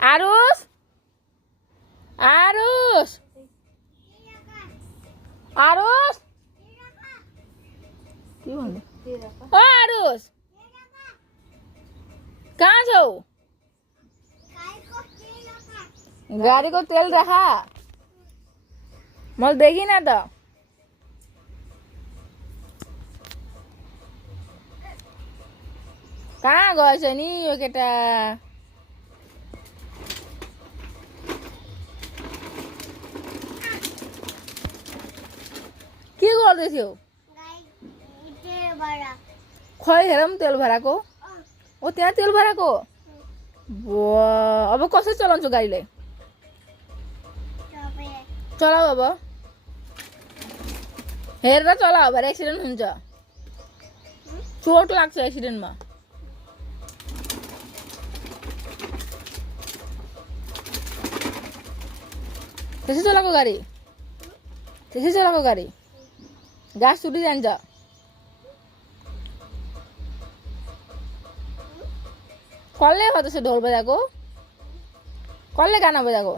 আরুষ আরুষ আরুষ কি বলে ও আরুষ कहाँ जाओ गाड़ी को तेल रखा मल देखी ना तो कहाँ गए नी यो केटा की करते थियो खोइ हेरम तेल भराको ओ त्यहाँ तेल भराको अब कसरी चलाउँछु गाडीलाई चलाऊ अब हेरेर चलाऊ भरे एक्सिडेन्ट हुन्छ चोट लाग्छ एक्सिडेन्टमा त्यसै चलाएको गाडी त्यसै चलाएको गाडी गास छुटिजान्छ कसले हो त्यसो ढोल बजाएको कसले गाना बजाएको